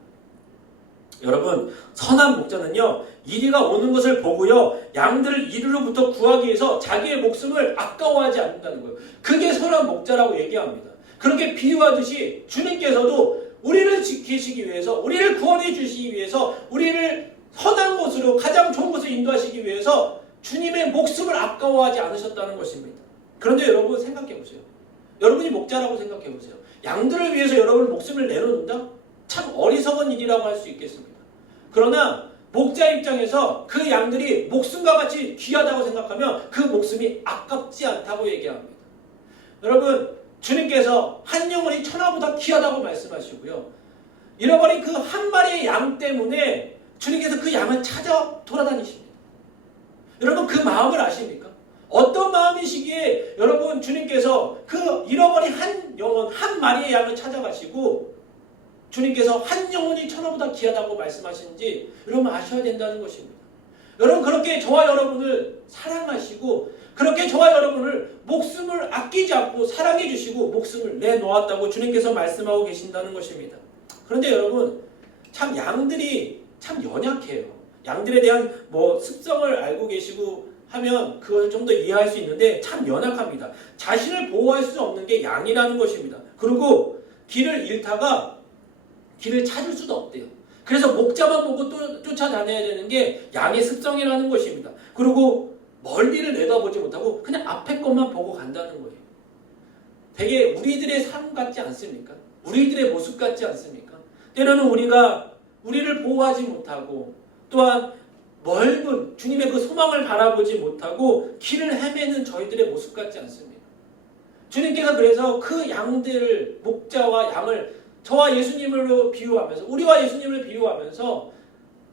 여러분 선한 목자는요 이리가 오는 것을 보고요 양들을 이리로부터 구하기 위해서 자기의 목숨을 아까워하지 않는다는 거예요. 그게 선한 목자라고 얘기합니다. 그렇게 비유하듯이 주님께서도 우리를 지키시기 위해서 우리를 구원해 주시기 위해서 우리를 선한 곳으로 가장 좋은 곳으로 인도하시기 위해서 주님의 목숨을 아까워하지 않으셨다는 것입니다. 그런데 여러분 생각해 보세요. 여러분이 목자라고 생각해 보세요. 양들을 위해서 여러분 목숨을 내놓는다? 참 어리석은 일이라고 할 수 있겠습니다. 그러나 목자 입장에서 그 양들이 목숨과 같이 귀하다고 생각하면 그 목숨이 아깝지 않다고 얘기합니다. 여러분 주님께서 한 영혼이 천하보다 귀하다고 말씀하시고요. 잃어버린 그 한 마리의 양 때문에 주님께서 그 양을 찾아 돌아다니십니다. 여러분 그 마음을 아십니까? 어떤 마음이시기에 여러분 주님께서 그 잃어버린 한 영혼 한 마리의 양을 찾아가시고 주님께서 한 영혼이 천하보다 귀하다고 말씀하시는지 여러분 아셔야 된다는 것입니다. 여러분 그렇게 저와 여러분을 사랑하시고 그렇게 저와 여러분을 목숨을 아끼지 않고 사랑해 주시고 목숨을 내놓았다고 주님께서 말씀하고 계신다는 것입니다. 그런데 여러분 참 양들이 참 연약해요. 양들에 대한 습성을 알고 계시고 하면 그걸 좀 더 이해할 수 있는데 참 연약합니다. 자신을 보호할 수 없는 게 양이라는 것입니다. 그리고 길을 잃다가 길을 찾을 수도 없대요. 그래서 목자만 보고 또 쫓아다녀야 되는 게 양의 습성이라는 것입니다. 그리고 멀리를 내다보지 못하고 그냥 앞에 것만 보고 간다는 거예요. 되게 우리들의 삶 같지 않습니까? 우리들의 모습 같지 않습니까? 때로는 우리가 우리를 보호하지 못하고 또한 넓은 주님의 그 소망을 바라보지 못하고 길을 헤매는 저희들의 모습 같지 않습니까? 주님께서 그래서 그 양들을, 목자와 양을 저와 예수님으로 비유하면서, 우리와 예수님을 비유하면서,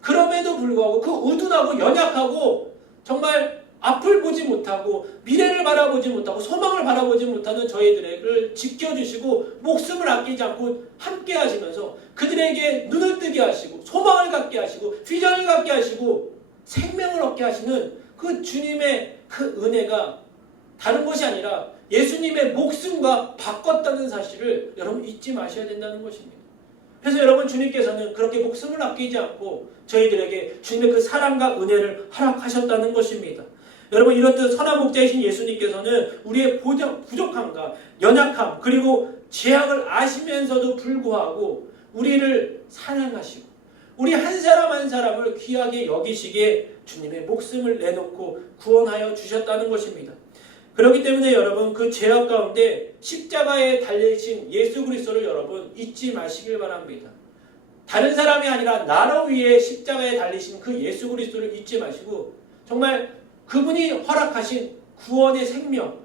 그럼에도 불구하고 그 우둔하고 연약하고 정말 앞을 보지 못하고 미래를 바라보지 못하고 소망을 바라보지 못하는 저희들을 지켜주시고 목숨을 아끼지 않고 함께 하시면서 그들에게 눈을 뜨게 하시고 소망을 갖게 하시고 비전을 갖게 하시고 생명을 얻게 하시는 그 주님의 그 은혜가 다른 것이 아니라 예수님의 목숨과 바꿨다는 사실을 여러분 잊지 마셔야 된다는 것입니다. 그래서 여러분, 주님께서는 그렇게 목숨을 아끼지 않고 저희들에게 주님의 그 사랑과 은혜를 허락하셨다는 것입니다. 여러분, 이렇듯 선한 목자이신 예수님께서는 우리의 부족함과 연약함 그리고 죄악을 아시면서도 불구하고 우리를 사랑하시고 우리 한 사람 한 사람을 귀하게 여기시기에 주님의 목숨을 내놓고 구원하여 주셨다는 것입니다. 그렇기 때문에 여러분, 그 죄악 가운데 십자가에 달리신 예수 그리스도를 여러분 잊지 마시길 바랍니다. 다른 사람이 아니라 나를 위해 십자가에 달리신 그 예수 그리스도를 잊지 마시고 정말 그분이 허락하신 구원의 생명,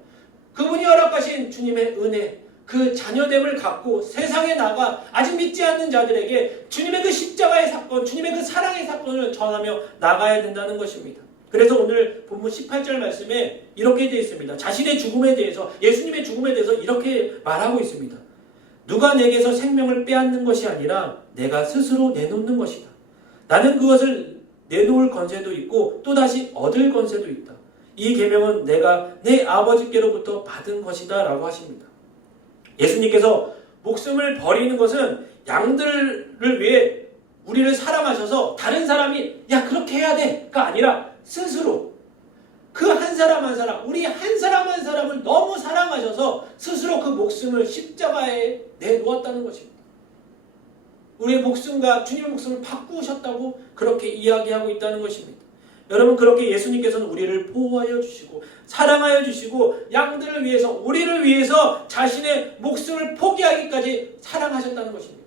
그분이 허락하신 주님의 은혜, 그 자녀됨을 갖고 세상에 나가 아직 믿지 않는 자들에게 주님의 그 십자가의 사건, 주님의 그 사랑의 사건을 전하며 나가야 된다는 것입니다. 그래서 오늘 본문 18절 말씀에 이렇게 되어 있습니다. 자신의 죽음에 대해서, 예수님의 죽음에 대해서 이렇게 말하고 있습니다. 누가 내게서 생명을 빼앗는 것이 아니라 내가 스스로 내놓는 것이다. 나는 그것을 내놓을 권세도 있고 또다시 얻을 권세도 있다. 이 계명은 내가 내 아버지께로부터 받은 것이다 라고 하십니다. 예수님께서 목숨을 버리는 것은 양들을 위해 우리를 사랑하셔서 다른 사람이 야 그렇게 해야 돼가 아니라 스스로 그 한 사람 한 사람, 우리 한 사람 한 사람을 너무 사랑하셔서 스스로 그 목숨을 십자가에 내놓았다는 것입니다. 우리의 목숨과 주님의 목숨을 바꾸셨다고 그렇게 이야기하고 있다는 것입니다. 여러분, 그렇게 예수님께서는 우리를 보호하여 주시고 사랑하여 주시고 양들을 위해서, 우리를 위해서 자신의 목숨을 포기하기까지 사랑하셨다는 것입니다.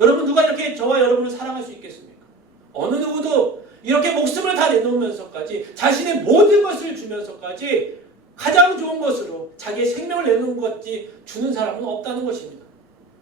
여러분, 누가 이렇게 저와 여러분을 사랑할 수 있겠습니까? 어느 누구도 이렇게 목숨을 다 내놓으면서까지 자신의 모든 것을 주면서까지 가장 좋은 것으로 자기의 생명을 내놓는 것까지 주는 사람은 없다는 것입니다.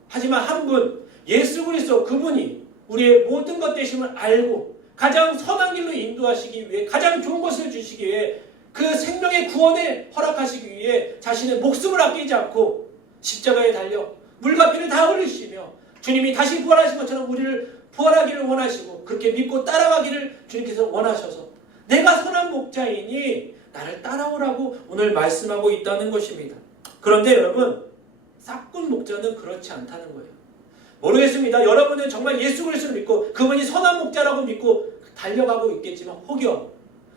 하지만 한 분, 예수 그리스도, 그분이 우리의 모든 것 되심을 알고 가장 선한 길로 인도하시기 위해, 가장 좋은 것을 주시기 위해, 그 생명의 구원을 허락하시기 위해 자신의 목숨을 아끼지 않고 십자가에 달려 물과 피를 다 흘리시며 주님이 다시 부활하신 것처럼 우리를 부활하기를 원하시고 그렇게 믿고 따라가기를 주님께서 원하셔서 내가 선한 목자이니 나를 따라오라고 오늘 말씀하고 있다는 것입니다. 그런데 여러분, 싹군 목자는 그렇지 않다는 거예요. 모르겠습니다. 여러분은 정말 예수 그리스도를 믿고 그분이 선한 목자라고 믿고 달려가고 있겠지만 혹여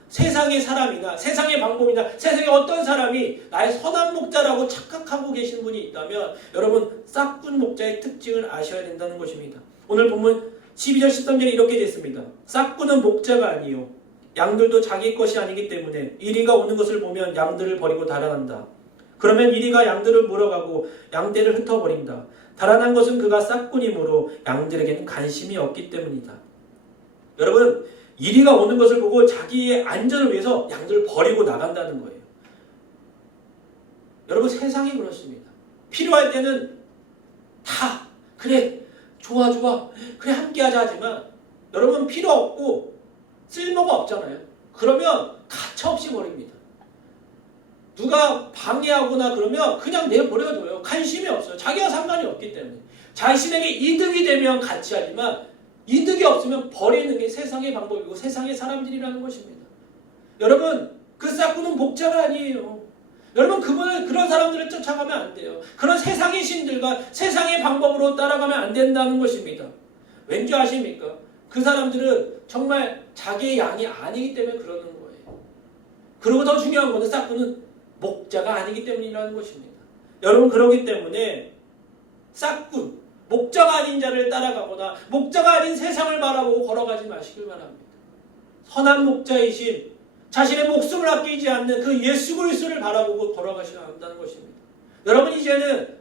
세상의 사람이나 세상의 방법이나 세상의 어떤 사람이 나의 선한 목자라고 착각하고 계신 분이 있다면 여러분, 싹군 목자의 특징을 아셔야 된다는 것입니다. 오늘 본문 12절 13절에 이렇게 됐습니다. 싹군은 목자가 아니요 양들도 자기 것이 아니기 때문에 이리가 오는 것을 보면 양들을 버리고 달아난다. 그러면 이리가 양들을 물어가고 양떼를 흩어버린다. 달아난 것은 그가 싹군이므로 양들에게는 관심이 없기 때문이다. 여러분, 이리가 오는 것을 보고 자기의 안전을 위해서 양들을 버리고 나간다는 거예요. 여러분, 세상이 그렇습니다. 필요할 때는 다 그래 좋아 그래 함께하자 하지만 여러분, 필요 없고 쓸모가 없잖아요. 그러면 가차없이 버립니다. 누가 방해하거나 그러면 그냥 내버려둬요. 관심이 없어요. 자기와 상관이 없기 때문에. 자신에게 이득이 되면 같이 하지만 이득이 없으면 버리는 게 세상의 방법이고 세상의 사람들이라는 것입니다. 여러분, 그 싹군은 목자가 아니에요. 여러분, 그런 사람들을 쫓아가면 안 돼요. 그런 세상의 신들과 세상의 방법으로 따라가면 안 된다는 것입니다. 왠지 아십니까? 그 사람들은 정말 자기의 양이 아니기 때문에 그러는 거예요. 그리고 더 중요한 것은 싹군은 목자가 아니기 때문이라는 것입니다. 여러분, 그러기 때문에 싹군, 목자가 아닌 자를 따라가거나 목자가 아닌 세상을 바라보고 걸어가지 마시길 바랍니다. 선한 목자이신 자신의 목숨을 아끼지 않는 그 예수 그리스도를 바라보고 걸어가셔야 한다는 것입니다. 여러분, 이제는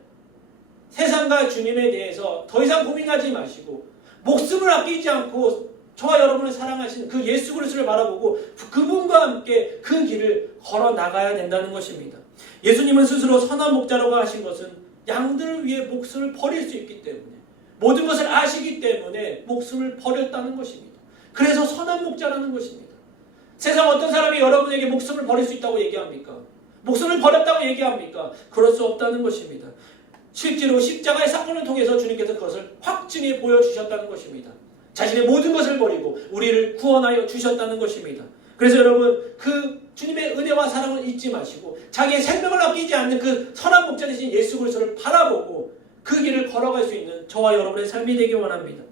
세상과 주님에 대해서 더 이상 고민하지 마시고 목숨을 아끼지 않고 저와 여러분을 사랑하시는 그 예수 그리스도를 바라보고 그분과 함께 그 길을 걸어 나가야 된다는 것입니다. 예수님은 스스로 선한 목자라고 하신 것은 양들을 위해 목숨을 버릴 수 있기 때문에, 모든 것을 아시기 때문에 목숨을 버렸다는 것입니다. 그래서 선한 목자라는 것입니다. 세상 어떤 사람이 여러분에게 목숨을 버릴 수 있다고 얘기합니까? 목숨을 버렸다고 얘기합니까? 그럴 수 없다는 것입니다. 실제로 십자가의 사건을 통해서 주님께서 그것을 확증해 보여주셨다는 것입니다. 자신의 모든 것을 버리고 우리를 구원하여 주셨다는 것입니다. 그래서 여러분, 그 주님의 은혜와 사랑을 잊지 마시고 자기의 생명을 아끼지 않는 그 선한 목자 되신 예수 그리스도를 바라보고 그 길을 걸어갈 수 있는 저와 여러분의 삶이 되기 원합니다.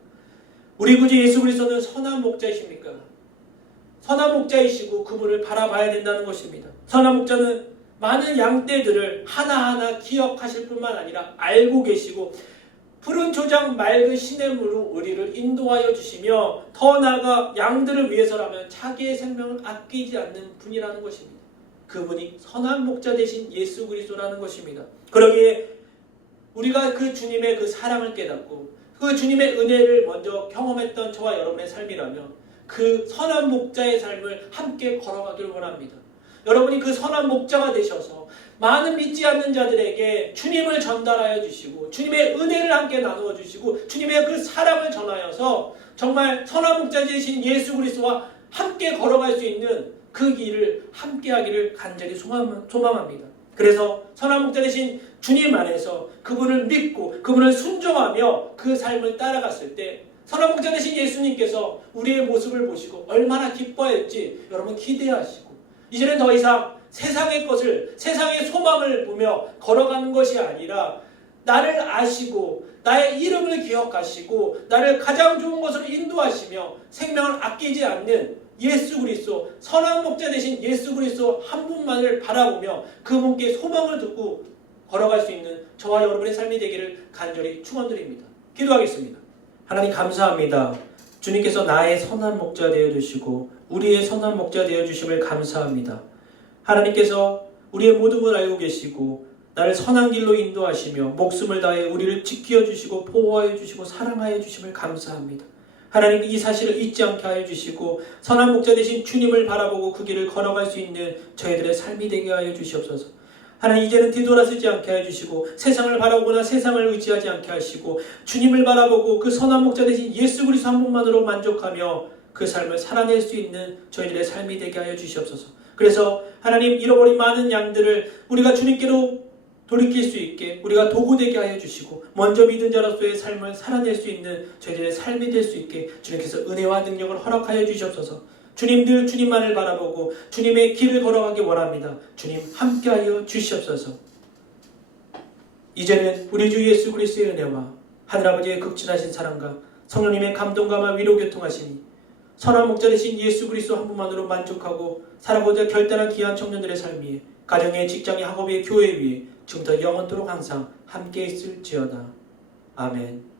우리 구주 예수 그리스도는 선한 목자이십니까? 선한 목자이시고 그분을 바라봐야 된다는 것입니다. 선한 목자는 많은 양떼들을 하나하나 기억하실 뿐만 아니라 알고 계시고 푸른 초장 맑은 시냇물로 우리를 인도하여 주시며 더 나아가 양들을 위해서라면 자기의 생명을 아끼지 않는 분이라는 것입니다. 그분이 선한 목자 되신 예수 그리스도라는 것입니다. 그러기에 우리가 그 주님의 그 사랑을 깨닫고 그 주님의 은혜를 먼저 경험했던 저와 여러분의 삶이라면 그 선한 목자의 삶을 함께 걸어가기를 원합니다. 여러분이 그 선한 목자가 되셔서 많은 믿지 않는 자들에게 주님을 전달하여 주시고 주님의 은혜를 함께 나누어 주시고 주님의 그 사랑을 전하여서 정말 선한 목자 되신 예수 그리스도와 함께 걸어갈 수 있는 그 길을 함께 하기를 간절히 소망합니다. 그래서 선한 목자 되신 주님 안에서 그분을 믿고 그분을 순종하며 그 삶을 따라갔을 때 선한 목자 되신 예수님께서 우리의 모습을 보시고 얼마나 기뻐할지 여러분 기대하시고 이제는 더 이상 세상의 것을, 세상의 소망을 보며 걸어가는 것이 아니라 나를 아시고 나의 이름을 기억하시고 나를 가장 좋은 것으로 인도하시며 생명을 아끼지 않는 예수 그리스도, 선한 목자 되신 예수 그리스도 한 분만을 바라보며 그분께 소망을 두고 걸어갈 수 있는 저와 여러분의 삶이 되기를 간절히 축원드립니다. 기도하겠습니다. 하나님 감사합니다. 주님께서 나의 선한 목자 되어주시고 우리의 선한 목자 되어주심을 감사합니다. 하나님께서 우리의 모든 걸 알고 계시고 나를 선한 길로 인도하시며 목숨을 다해 우리를 지켜주시고 보호하여 주시고 사랑하여 주심을 감사합니다. 하나님 이 사실을 잊지 않게 하여 주시고 선한 목자 되신 주님을 바라보고 그 길을 걸어갈 수 있는 저희들의 삶이 되게 하여 주시옵소서. 하나님 이제는 뒤돌아서지 않게 해주시고 세상을 바라보거나 세상을 의지하지 않게 하시고 주님을 바라보고 그 선한 목자 되신 예수 그리스도 한 분만으로 만족하며 그 삶을 살아낼 수 있는 저희들의 삶이 되게 하여 주시옵소서. 그래서 하나님 잃어버린 많은 양들을 우리가 주님께로 돌이킬 수 있게 우리가 도구되게 하여 주시고 먼저 믿은 자로서의 삶을 살아낼 수 있는 저희들의 삶이 될 수 있게 주님께서 은혜와 능력을 허락하여 주시옵소서. 주님들 주님만을 바라보고 주님의 길을 걸어가기 원합니다. 주님 함께하여 주시옵소서. 이제는 우리 주 예수 그리스도의 은혜와 하늘아버지의 극진하신 사랑과 성령님의 감동감과 위로 교통하시니 선한 목자 되신 예수 그리스도 한 분만으로 만족하고 살아보자 결단한 귀한 청년들의 삶 위에 가정의 직장의 학업의 교회 위에 지금부터 영원토록 항상 함께 있을지어다. 아멘.